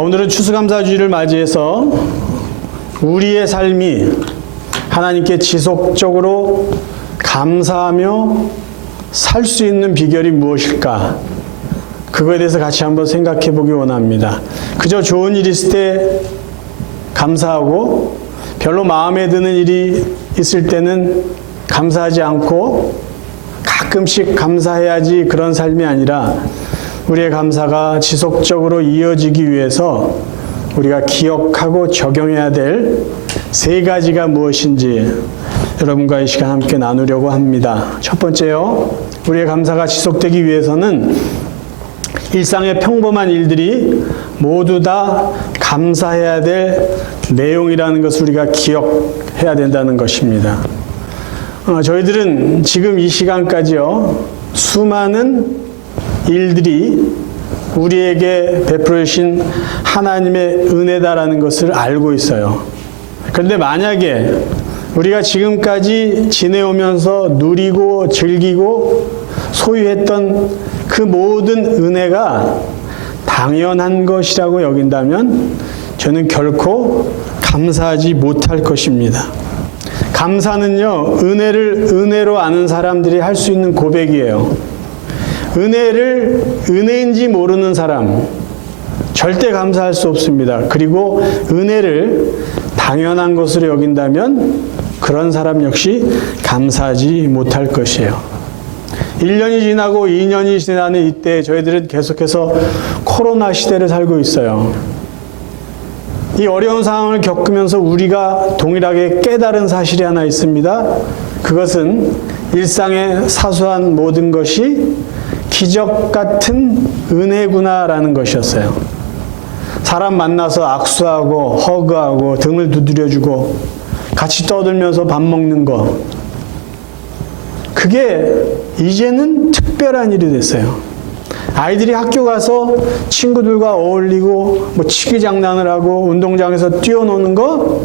오늘은 추수감사주의를 맞이해서 우리의 삶이 하나님께 지속적으로 감사하며 살 수 있는 비결이 무엇일까? 그거에 대해서 같이 한번 생각해 보기 원합니다. 그저 좋은 일이 있을 때 감사하고 별로 마음에 드는 일이 있을 때는 감사하지 않고 가끔씩 감사해야지 그런 삶이 아니라 우리의 감사가 지속적으로 이어지기 위해서 우리가 기억하고 적용해야 될 세 가지가 무엇인지 여러분과 이 시간 함께 나누려고 합니다. 첫 번째요. 우리의 감사가 지속되기 위해서는 일상의 평범한 일들이 모두 다 감사해야 될 내용이라는 것을 우리가 기억해야 된다는 것입니다. 저희들은 지금 이 시간까지요. 수많은 일들이 우리에게 베풀어 주신 하나님의 은혜다라는 것을 알고 있어요. 그런데 만약에 우리가 지금까지 지내오면서 누리고 즐기고 소유했던 그 모든 은혜가 당연한 것이라고 여긴다면 저는 결코 감사하지 못할 것입니다. 감사는요, 은혜를 은혜로 아는 사람들이 할 수 있는 고백이에요. 은혜를 은혜인지 모르는 사람 절대 감사할 수 없습니다. 그리고 은혜를 당연한 것으로 여긴다면 그런 사람 역시 감사하지 못할 것이에요. 1년이 지나고 2년이 지나는 이때 저희들은 계속해서 코로나 시대를 살고 있어요. 이 어려운 상황을 겪으면서 우리가 동일하게 깨달은 사실이 하나 있습니다. 그것은 일상의 사소한 모든 것이 기적 같은 은혜구나라는 것이었어요. 사람 만나서 악수하고 허그하고 등을 두드려주고 같이 떠들면서 밥 먹는 거, 그게 이제는 특별한 일이 됐어요. 아이들이 학교 가서 친구들과 어울리고 치기 장난을 하고 운동장에서 뛰어노는 거,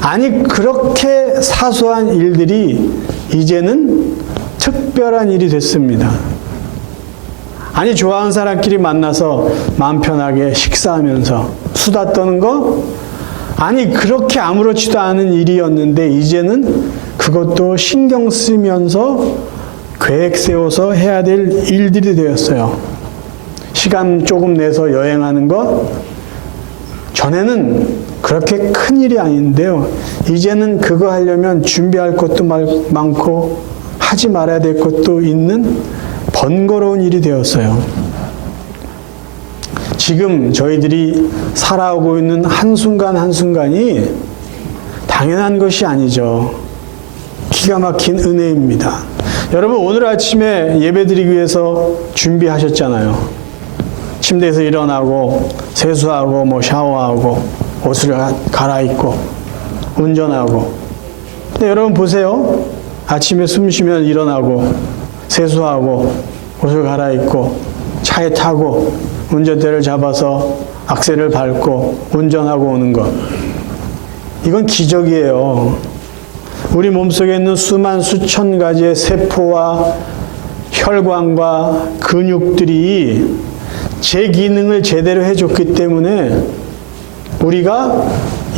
아니 그렇게 사소한 일들이 이제는 특별한 일이 됐습니다. 아니 좋아하는 사람끼리 만나서 마음 편하게 식사하면서 수다 떠는 거, 아니 그렇게 아무렇지도 않은 일이었는데 이제는 그것도 신경 쓰면서 계획 세워서 해야 될 일들이 되었어요. 시간 조금 내서 여행하는 거, 전에는 그렇게 큰 일이 아닌데요. 이제는 그거 하려면 준비할 것도 많고 하지 말아야 될 것도 있는 번거로운 일이 되었어요. 지금 저희들이 살아오고 있는 한순간 한순간이 당연한 것이 아니죠. 기가 막힌 은혜입니다. 여러분 오늘 아침에 예배드리기 위해서 준비하셨잖아요. 침대에서 일어나고 세수하고 샤워하고 옷을 갈아입고 운전하고. 근데 여러분 보세요. 아침에 숨 쉬면 일어나고 세수하고 옷을 갈아입고 차에 타고 운전대를 잡아서 악셀을 밟고 운전하고 오는 것, 이건 기적이에요. 우리 몸속에 있는 수천 가지의 세포와 혈관과 근육들이 제 기능을 제대로 해줬기 때문에 우리가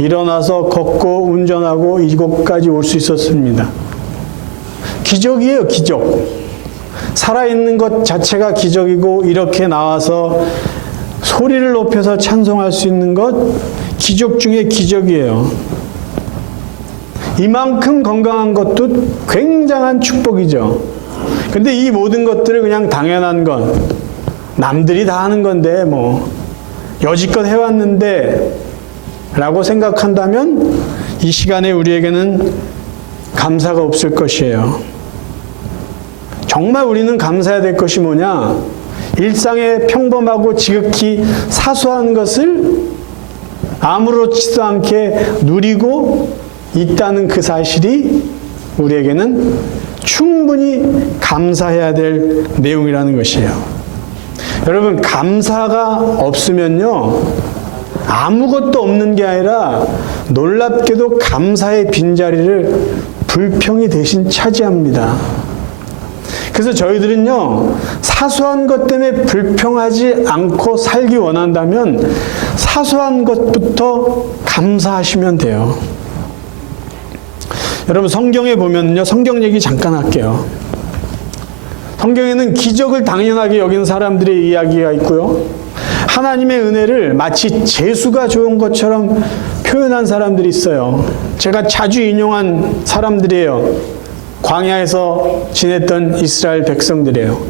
일어나서 걷고 운전하고 이곳까지 올 수 있었습니다. 기적이에요, 기적. 살아있는 것 자체가 기적이고 이렇게 나와서 소리를 높여서 찬송할 수 있는 것, 기적 중에 기적이에요. 이만큼 건강한 것도 굉장한 축복이죠. 근데 이 모든 것들을 그냥 당연한 건 남들이 다 하는 건데 여지껏 해왔는데 라고 생각한다면 이 시간에 우리에게는 감사가 없을 것이에요. 정말 우리는 감사해야 될 것이 뭐냐? 일상의 평범하고 지극히 사소한 것을 아무렇지도 않게 누리고 있다는 그 사실이 우리에게는 충분히 감사해야 될 내용이라는 것이에요. 여러분, 감사가 없으면요, 아무것도 없는 게 아니라 놀랍게도 감사의 빈자리를 불평이 대신 차지합니다. 그래서 저희들은요, 사소한 것 때문에 불평하지 않고 살기 원한다면 사소한 것부터 감사하시면 돼요. 여러분, 성경에 보면요, 성경 얘기 잠깐 할게요. 성경에는 기적을 당연하게 여기는 사람들의 이야기가 있고요, 하나님의 은혜를 마치 재수가 좋은 것처럼 표현한 사람들이 있어요. 제가 자주 인용한 사람들이에요. 광야에서 지냈던 이스라엘 백성들이에요.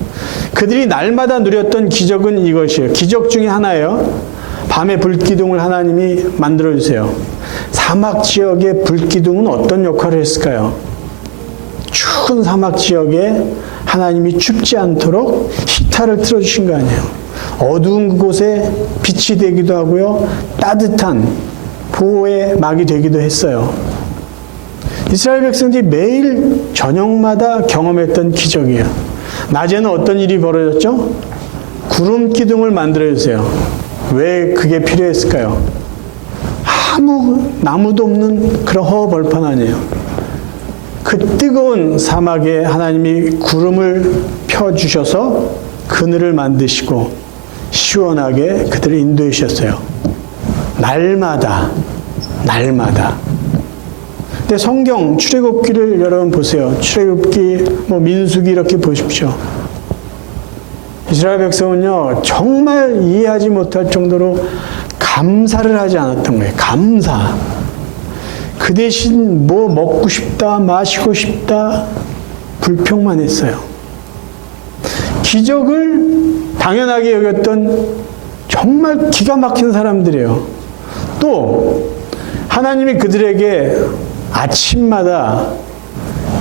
그들이 날마다 누렸던 기적은 이것이에요. 기적 중에 하나예요. 밤에 불기둥을 하나님이 만들어주세요. 사막 지역의 불기둥은 어떤 역할을 했을까요? 추운 사막 지역에 하나님이 춥지 않도록 히타를 틀어주신 거 아니에요. 어두운 곳에 빛이 되기도 하고요, 따뜻한 보호의 막이 되기도 했어요. 이스라엘 백성들이 매일 저녁마다 경험했던 기적이에요. 낮에는 어떤 일이 벌어졌죠? 구름 기둥을 만들어주세요. 왜 그게 필요했을까요? 아무 나무도 없는 그런 허허벌판 아니에요. 그 뜨거운 사막에 하나님이 구름을 펴주셔서 그늘을 만드시고 시원하게 그들을 인도해 주셨어요. 날마다. 근데 성경 출애굽기를 여러분 보세요. 출애굽기, 민수기 이렇게 보십시오. 이스라엘 백성은요, 정말 이해하지 못할 정도로 감사를 하지 않았던 거예요. 감사. 그 대신 뭐 먹고 싶다, 마시고 싶다, 불평만 했어요. 기적을 당연하게 여겼던 정말 기가 막힌 사람들이에요. 또 하나님이 그들에게 아침마다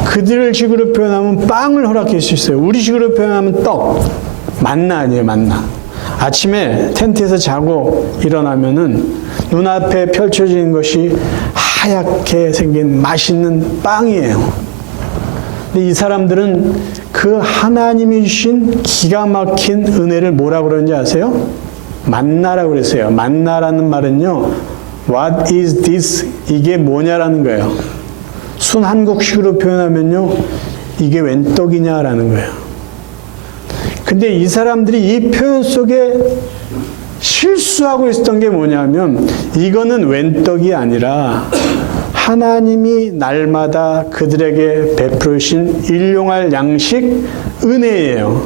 그들을 식으로 표현하면 빵을 허락해 줄 수 있어요. 우리 식으로 표현하면 떡, 만나 아니에요, 만나. 아침에 텐트에서 자고 일어나면은 눈앞에 펼쳐지는 것이 하얗게 생긴 맛있는 빵이에요. 근데 이 사람들은 그 하나님이 주신 기가 막힌 은혜를 뭐라고 그러는지 아세요? 만나라고 그랬어요. 만나라는 말은요, What is this? 이게 뭐냐라는 거예요. 순 한국식으로 표현하면요, 이게 웬 떡이냐라는 거예요. 근데 이 사람들이 이 표현 속에 실수하고 있었던 게 뭐냐면, 이거는 웬 떡이 아니라 하나님이 날마다 그들에게 베풀으신 일용할 양식 은혜예요.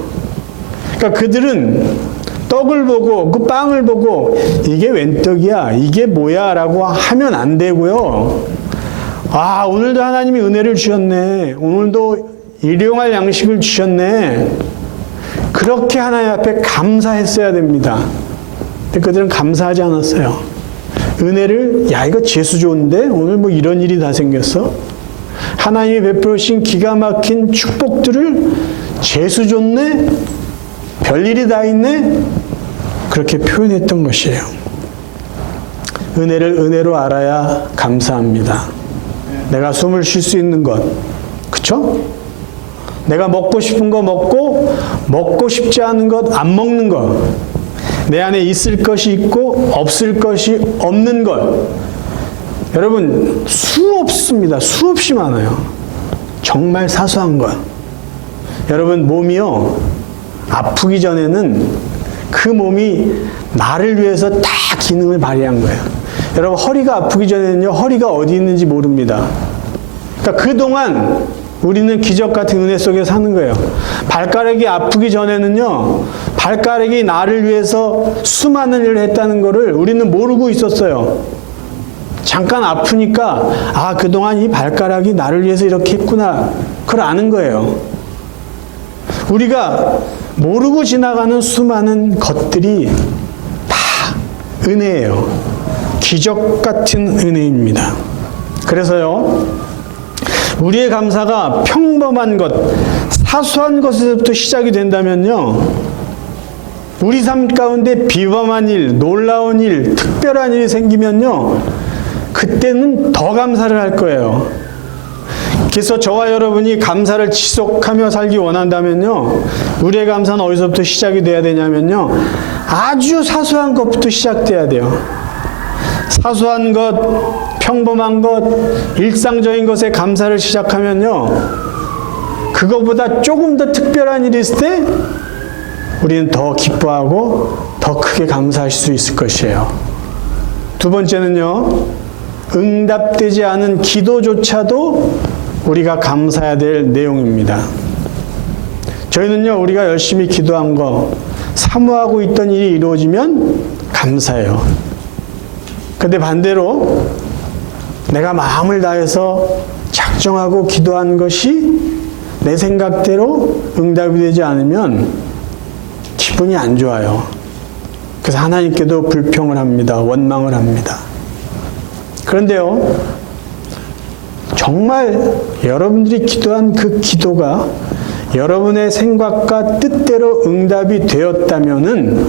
그러니까 그들은 떡을 보고 그 빵을 보고 이게 웬 떡이야, 이게 뭐야 라고 하면 안 되고요. 아, 오늘도 하나님이 은혜를 주셨네, 오늘도 일용할 양식을 주셨네, 그렇게 하나님 앞에 감사했어야 됩니다. 근데 그들은 감사하지 않았어요. 은혜를, 야, 이거 재수 좋은데 오늘 뭐 이런 일이 다 생겼어, 하나님이 베풀으신 기가 막힌 축복들을 재수 좋네, 별일이 다 있네, 그렇게 표현했던 것이에요. 은혜를 은혜로 알아야 감사합니다. 내가 숨을 쉴 수 있는 것, 그쵸? 내가 먹고 싶은 거 먹고, 먹고 싶지 않은 것 안 먹는 것, 내 안에 있을 것이 있고 없을 것이 없는 것, 여러분 수없습니다. 수없이 많아요. 정말 사소한 것. 여러분, 몸이요, 아프기 전에는 그 몸이 나를 위해서 다 기능을 발휘한 거예요. 여러분, 허리가 아프기 전에는요, 허리가 어디 있는지 모릅니다. 그러니까 그동안 우리는 기적 같은 은혜 속에 사는 거예요. 발가락이 아프기 전에는요, 발가락이 나를 위해서 수많은 일을 했다는 것을 우리는 모르고 있었어요. 잠깐 아프니까, 아, 그동안 이 발가락이 나를 위해서 이렇게 했구나, 그걸 아는 거예요. 우리가 모르고 지나가는 수많은 것들이 다 은혜예요. 기적 같은 은혜입니다. 그래서요, 우리의 감사가 평범한 것, 사소한 것에서부터 시작이 된다면요, 우리 삶 가운데 비범한 일, 놀라운 일, 특별한 일이 생기면요, 그때는 더 감사를 할 거예요. 그래서 저와 여러분이 감사를 지속하며 살기 원한다면요, 우리의 감사는 어디서부터 시작이 돼야 되냐면요, 아주 사소한 것부터 시작돼야 돼요. 사소한 것, 평범한 것, 일상적인 것에 감사를 시작하면요, 그거보다 조금 더 특별한 일이 있을 때 우리는 더 기뻐하고 더 크게 감사할 수 있을 것이에요. 두 번째는요, 응답되지 않은 기도조차도 우리가 감사해야 될 내용입니다. 저희는요, 우리가 열심히 기도한 거, 사모하고 있던 일이 이루어지면 감사해요. 근데 반대로 내가 마음을 다해서 작정하고 기도한 것이 내 생각대로 응답이 되지 않으면 기분이 안 좋아요. 그래서 하나님께도 불평을 합니다. 원망을 합니다. 그런데요, 정말 여러분들이 기도한 그 기도가 여러분의 생각과 뜻대로 응답이 되었다면은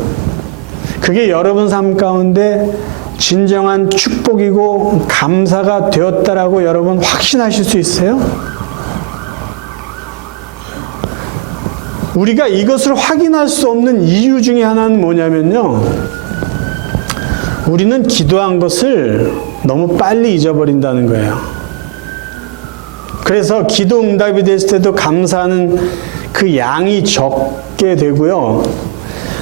그게 여러분 삶 가운데 진정한 축복이고 감사가 되었다라고 여러분 확신하실 수 있어요? 우리가 이것을 확인할 수 없는 이유 중에 하나는 뭐냐면요, 우리는 기도한 것을 너무 빨리 잊어버린다는 거예요. 그래서 기도 응답이 됐을 때도 감사하는 그 양이 적게 되고요,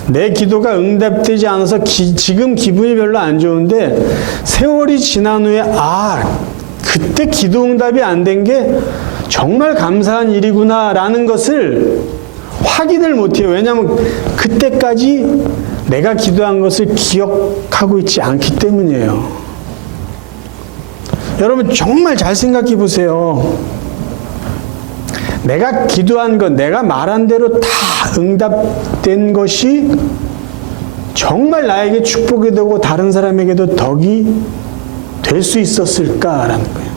내 기도가 응답되지 않아서 지금 기분이 별로 안 좋은데 세월이 지난 후에 그때 기도 응답이 안 된 게 정말 감사한 일이구나 라는 것을 확인을 못해요. 왜냐하면 그때까지 내가 기도한 것을 기억하고 있지 않기 때문이에요. 여러분 정말 잘 생각해 보세요. 내가 기도한 것, 내가 말한 대로 다 응답된 것이 정말 나에게 축복이 되고 다른 사람에게도 덕이 될 수 있었을까라는 거예요.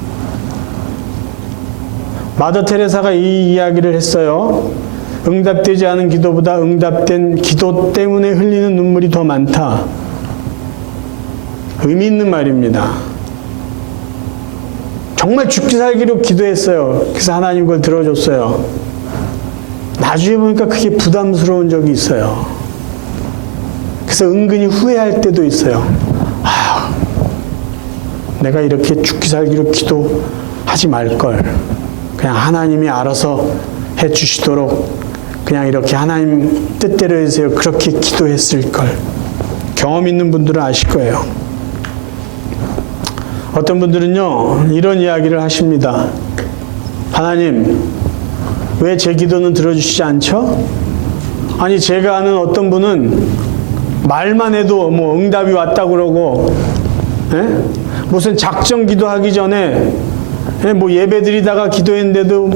마더 테레사가 이 이야기를 했어요. 응답되지 않은 기도보다 응답된 기도 때문에 흘리는 눈물이 더 많다. 의미 있는 말입니다. 정말 죽기 살기로 기도했어요. 그래서 하나님 그걸 들어줬어요. 나중에 보니까 그게 부담스러운 적이 있어요. 그래서 은근히 후회할 때도 있어요. 내가 이렇게 죽기 살기로 기도하지 말걸. 그냥 하나님이 알아서 해주시도록 그냥 이렇게 하나님 뜻대로 해주세요. 그렇게 기도했을걸. 경험 있는 분들은 아실 거예요. 어떤 분들은요, 이런 이야기를 하십니다. 하나님, 왜 제 기도는 들어주시지 않죠? 아니, 제가 아는 어떤 분은 말만 해도 뭐 응답이 왔다고 그러고, 무슨 작정 기도하기 전에 뭐 예배 드리다가 기도했는데도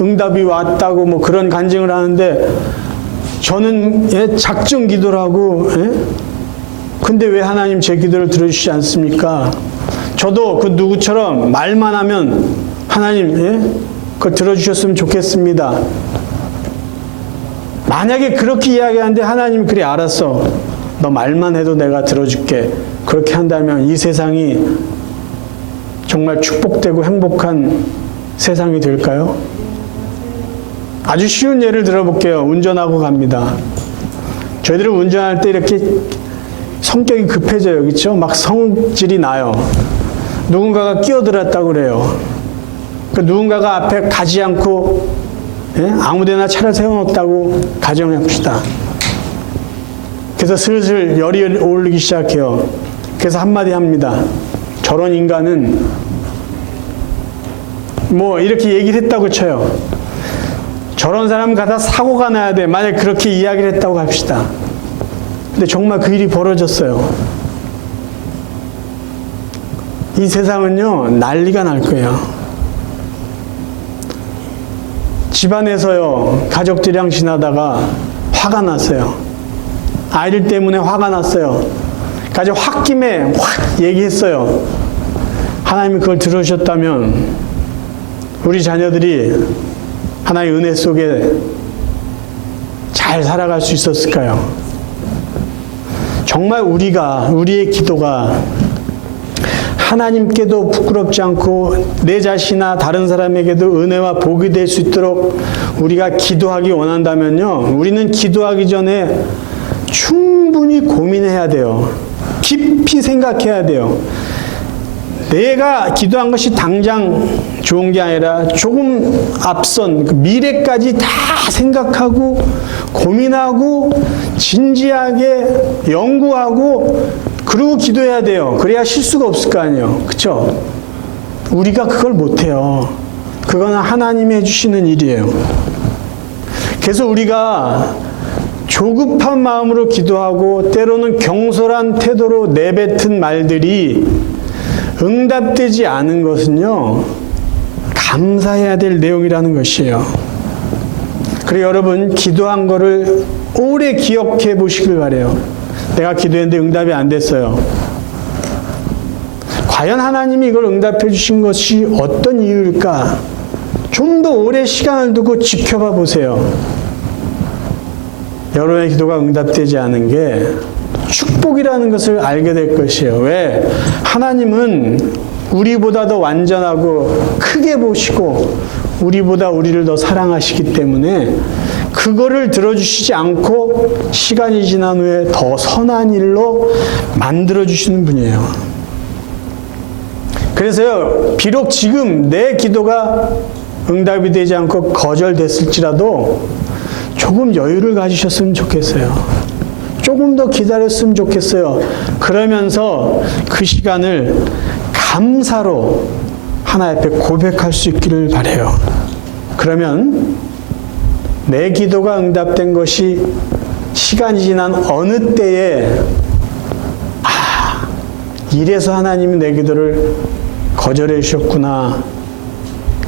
응답이 왔다고 뭐 그런 간증을 하는데, 저는 작정 기도를 하고, 근데 왜 하나님 제 기도를 들어주시지 않습니까? 저도 그 누구처럼 말만 하면 하나님 그거 들어주셨으면 좋겠습니다. 만약에 그렇게 이야기하는데 하나님 그래 알았어. 너 말만 해도 내가 들어줄게. 그렇게 한다면 이 세상이 정말 축복되고 행복한 세상이 될까요? 아주 쉬운 예를 들어볼게요. 운전하고 갑니다. 저희들은 운전할 때 이렇게 성격이 급해져요. 그렇죠? 막 성질이 나요. 누군가가 끼어들었다고 그래요. 누군가가 앞에 가지 않고 아무데나 차를 세워놓았다고 가정해봅시다. 그래서 슬슬 열이 오르기 시작해요. 그래서 한마디 합니다. 저런 인간은 뭐 이렇게 얘기를 했다고 쳐요. 저런 사람 가다 사고가 나야 돼. 만약 그렇게 이야기를 했다고 합시다. 근데 정말 그 일이 벌어졌어요. 이 세상은요, 난리가 날 거예요. 집안에서요, 가족들이랑 지나다가 화가 났어요. 아이들 때문에 화가 났어요. 가지고 홧김에 확 얘기했어요. 하나님이 그걸 들어주셨다면 우리 자녀들이 하나님의 은혜 속에 잘 살아갈 수 있었을까요? 정말 우리의 기도가 하나님께도 부끄럽지 않고 내 자신이나 다른 사람에게도 은혜와 복이 될 수 있도록 우리가 기도하기 원한다면요, 우리는 기도하기 전에 충분히 고민해야 돼요. 깊이 생각해야 돼요. 내가 기도한 것이 당장 좋은 게 아니라 조금 앞선 그 미래까지 다 생각하고 고민하고 진지하게 연구하고 그리고 기도해야 돼요. 그래야 실수가 없을 거 아니에요. 그렇죠? 우리가 그걸 못해요. 그거는 하나님이 해주시는 일이에요. 그래서 우리가 조급한 마음으로 기도하고 때로는 경솔한 태도로 내뱉은 말들이 응답되지 않은 것은요, 감사해야 될 내용이라는 것이에요. 그리고 여러분, 기도한 거를 오래 기억해 보시길 바라요. 내가 기도했는데 응답이 안 됐어요. 과연 하나님이 이걸 응답해 주신 것이 어떤 이유일까? 좀 더 오래 시간을 두고 지켜봐 보세요. 여러분의 기도가 응답되지 않은 게 축복이라는 것을 알게 될 것이에요. 왜? 하나님은 우리보다 더 완전하고 크게 보시고 우리보다 우리를 더 사랑하시기 때문에 그거를 들어주시지 않고 시간이 지난 후에 더 선한 일로 만들어주시는 분이에요. 그래서요, 비록 지금 내 기도가 응답이 되지 않고 거절됐을지라도 조금 여유를 가지셨으면 좋겠어요. 조금 더 기다렸으면 좋겠어요. 그러면서 그 시간을 감사로 하나님 앞에 고백할 수 있기를 바라요. 그러면 내 기도가 응답된 것이 시간이 지난 어느 때에 이래서 하나님이 내 기도를 거절해 주셨구나,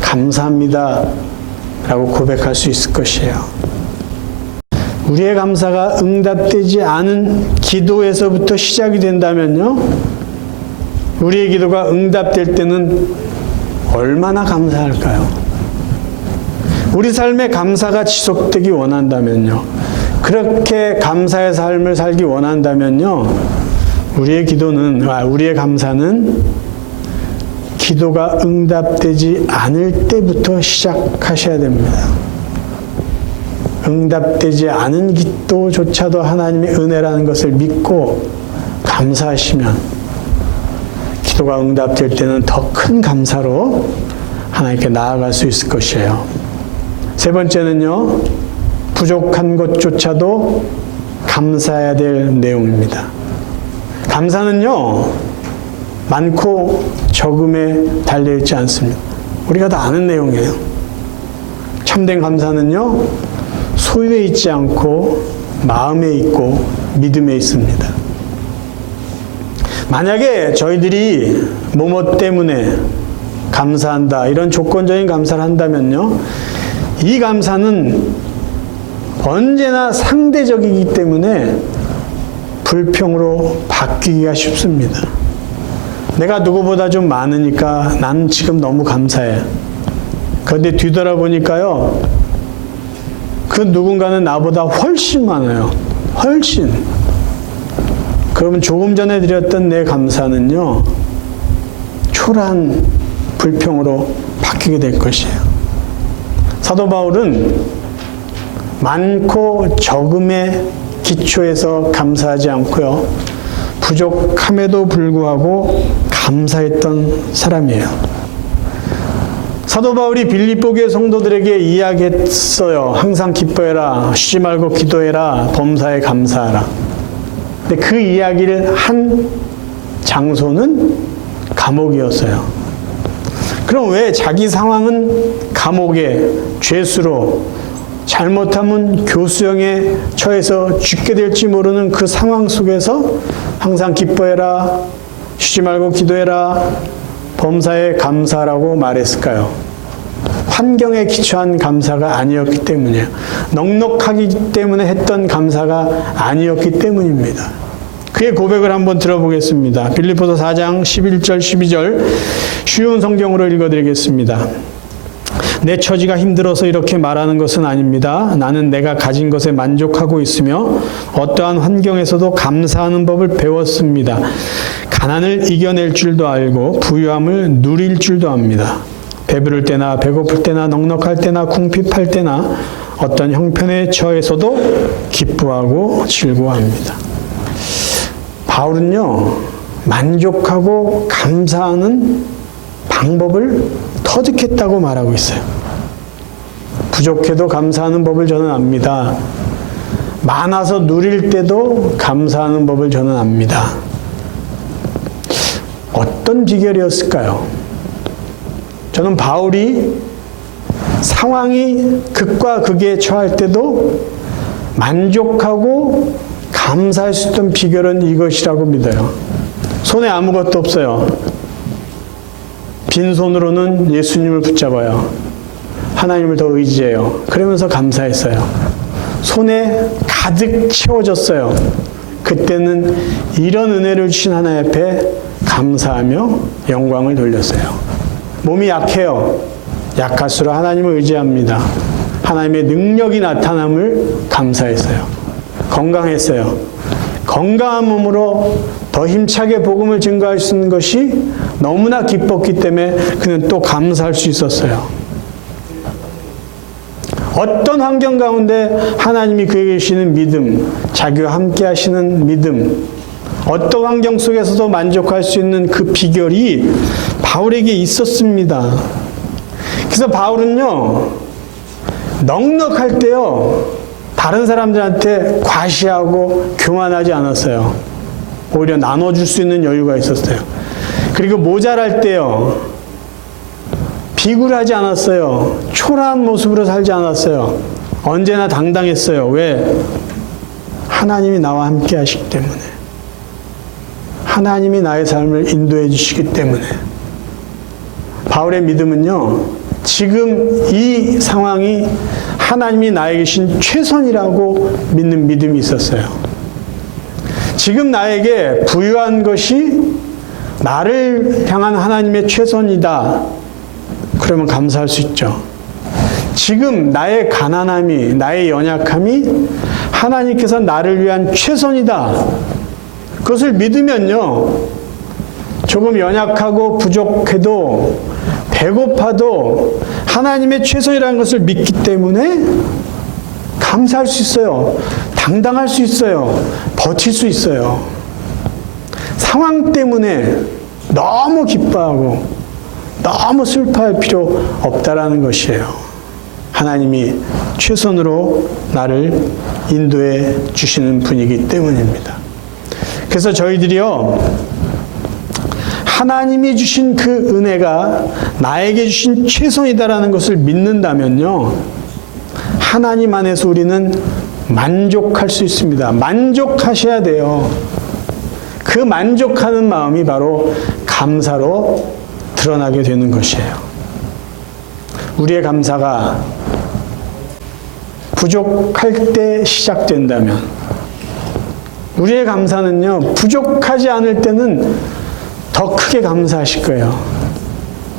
감사합니다 라고 고백할 수 있을 것이에요. 우리의 감사가 응답되지 않은 기도에서부터 시작이 된다면요, 우리의 기도가 응답될 때는 얼마나 감사할까요? 우리 삶에 감사가 지속되기 원한다면요, 그렇게 감사의 삶을 살기 원한다면요, 우리의 감사는 기도가 응답되지 않을 때부터 시작하셔야 됩니다. 응답되지 않은 기도조차도 하나님의 은혜라는 것을 믿고 감사하시면 기도가 응답될 때는 더 큰 감사로 하나님께 나아갈 수 있을 것이에요. 세 번째는요, 부족한 것조차도 감사해야 될 내용입니다. 감사는요, 많고 적음에 달려있지 않습니다. 우리가 다 아는 내용이에요. 참된 감사는요, 소유에 있지 않고 마음에 있고 믿음에 있습니다. 만약에 저희들이 뭐뭐 때문에 감사한다, 이런 조건적인 감사를 한다면요, 이 감사는 언제나 상대적이기 때문에 불평으로 바뀌기가 쉽습니다. 내가 누구보다 좀 많으니까 나는 지금 너무 감사해. 그런데 뒤돌아보니까요, 그 누군가는 나보다 훨씬 많아요. 훨씬. 그러면 조금 전에 드렸던 내 감사는요, 초라한 불평으로 바뀌게 될 것이에요. 사도 바울은 많고 적음의 기초에서 감사하지 않고요, 부족함에도 불구하고 감사했던 사람이에요. 사도 바울이 빌립보 교회 성도들에게 이야기했어요. 항상 기뻐해라, 쉬지 말고 기도해라, 범사에 감사하라. 근데 그 이야기를 한 장소는 감옥이었어요. 그럼 왜 자기 상황은 감옥에, 죄수로, 잘못하면 교수형에 처해서 죽게 될지 모르는 그 상황 속에서 항상 기뻐해라, 쉬지 말고 기도해라, 범사에 감사라고 말했을까요? 환경에 기초한 감사가 아니었기 때문이에요. 넉넉하기 때문에 했던 감사가 아니었기 때문입니다. 그의 고백을 한번 들어보겠습니다. 빌립보서 4장 11절 12절 쉬운 성경으로 읽어드리겠습니다. 내 처지가 힘들어서 이렇게 말하는 것은 아닙니다. 나는 내가 가진 것에 만족하고 있으며 어떠한 환경에서도 감사하는 법을 배웠습니다. 가난을 이겨낼 줄도 알고 부유함을 누릴 줄도 압니다. 배부를 때나 배고플 때나 넉넉할 때나 궁핍할 때나 어떤 형편에 처해서도 기뻐하고 즐거워합니다. 바울은요, 만족하고 감사하는 방법을 터득했다고 말하고 있어요. 부족해도 감사하는 법을 저는 압니다. 많아서 누릴 때도 감사하는 법을 저는 압니다. 어떤 비결이었을까요? 저는 바울이 상황이 극과 극에 처할 때도 만족하고 감사할 수 있던 비결은 이것이라고 믿어요. 손에 아무것도 없어요. 빈손으로는 예수님을 붙잡아요. 하나님을 더 의지해요. 그러면서 감사했어요. 손에 가득 채워졌어요. 그때는 이런 은혜를 주신 하나님 앞에 감사하며 영광을 돌렸어요. 몸이 약해요. 약할수록 하나님을 의지합니다. 하나님의 능력이 나타남을 감사했어요. 건강했어요. 건강한 몸으로 더 힘차게 복음을 증거할 수 있는 것이 너무나 기뻤기 때문에 그는 또 감사할 수 있었어요. 어떤 환경 가운데 하나님이 그에게 주시는 믿음, 자기와 함께 하시는 믿음, 어떤 환경 속에서도 만족할 수 있는 그 비결이 바울에게 있었습니다. 그래서 바울은요, 넉넉할 때요, 다른 사람들한테 과시하고 교만하지 않았어요. 오히려 나눠줄 수 있는 여유가 있었어요. 그리고 모자랄 때요, 비굴하지 않았어요. 초라한 모습으로 살지 않았어요. 언제나 당당했어요. 왜? 하나님이 나와 함께 하시기 때문에. 하나님이 나의 삶을 인도해 주시기 때문에. 바울의 믿음은요, 지금 이 상황이 하나님이 나에게 주신 최선이라고 믿는 믿음이 있었어요. 지금 나에게 부유한 것이 나를 향한 하나님의 최선이다. 그러면 감사할 수 있죠. 지금 나의 가난함이, 나의 연약함이 하나님께서 나를 위한 최선이다. 그것을 믿으면요, 조금 연약하고 부족해도 배고파도 하나님의 최선이라는 것을 믿기 때문에 감사할 수 있어요. 당당할 수 있어요. 버틸 수 있어요. 상황 때문에 너무 기뻐하고 너무 슬퍼할 필요 없다라는 것이에요. 하나님이 최선으로 나를 인도해 주시는 분이기 때문입니다. 그래서 저희들이요, 하나님이 주신 그 은혜가 나에게 주신 최선이다라는 것을 믿는다면요, 하나님 안에서 우리는 만족할 수 있습니다. 만족하셔야 돼요. 그 만족하는 마음이 바로 감사로 드러나게 되는 것이에요. 우리의 감사가 부족할 때 시작된다면, 우리의 감사는요, 부족하지 않을 때는 더 크게 감사하실 거예요.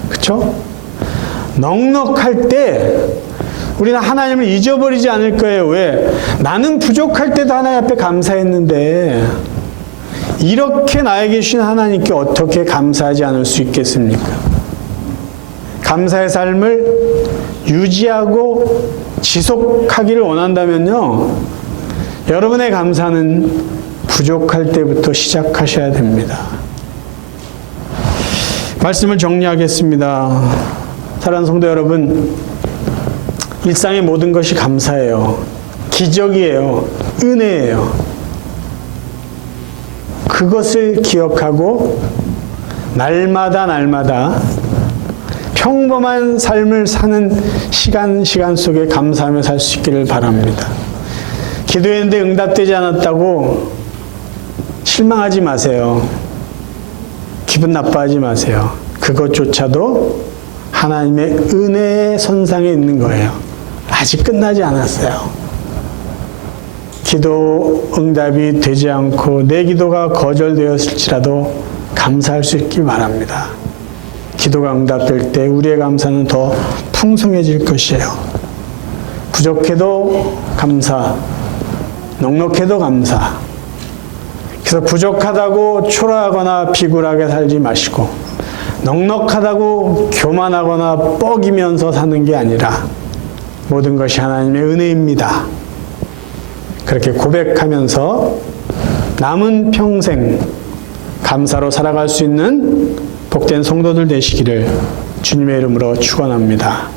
그렇죠? 넉넉할 때 우리는 하나님을 잊어버리지 않을 거예요. 왜? 나는 부족할 때도 하나님 앞에 감사했는데 이렇게 나에게 주신 하나님께 어떻게 감사하지 않을 수 있겠습니까? 감사의 삶을 유지하고 지속하기를 원한다면요, 여러분의 감사는 부족할 때부터 시작하셔야 됩니다. 말씀을 정리하겠습니다. 사랑하는 성도 여러분, 일상의 모든 것이 감사예요. 기적이에요. 은혜예요. 그것을 기억하고 날마다 평범한 삶을 사는 시간 속에 감사하며 살 수 있기를 바랍니다. 기도했는데 응답되지 않았다고 실망하지 마세요. 기분 나빠하지 마세요. 그것조차도 하나님의 은혜의 선상에 있는 거예요. 아직 끝나지 않았어요. 기도 응답이 되지 않고 내 기도가 거절되었을지라도 감사할 수 있길 바랍니다. 기도가 응답될 때 우리의 감사는 더 풍성해질 것이에요. 부족해도 감사, 넉넉해도 감사. 그래서 부족하다고 초라하거나 비굴하게 살지 마시고, 넉넉하다고 교만하거나 뻐기면서 사는 게 아니라 모든 것이 하나님의 은혜입니다. 그렇게 고백하면서 남은 평생 감사로 살아갈 수 있는 복된 성도들 되시기를 주님의 이름으로 축원합니다.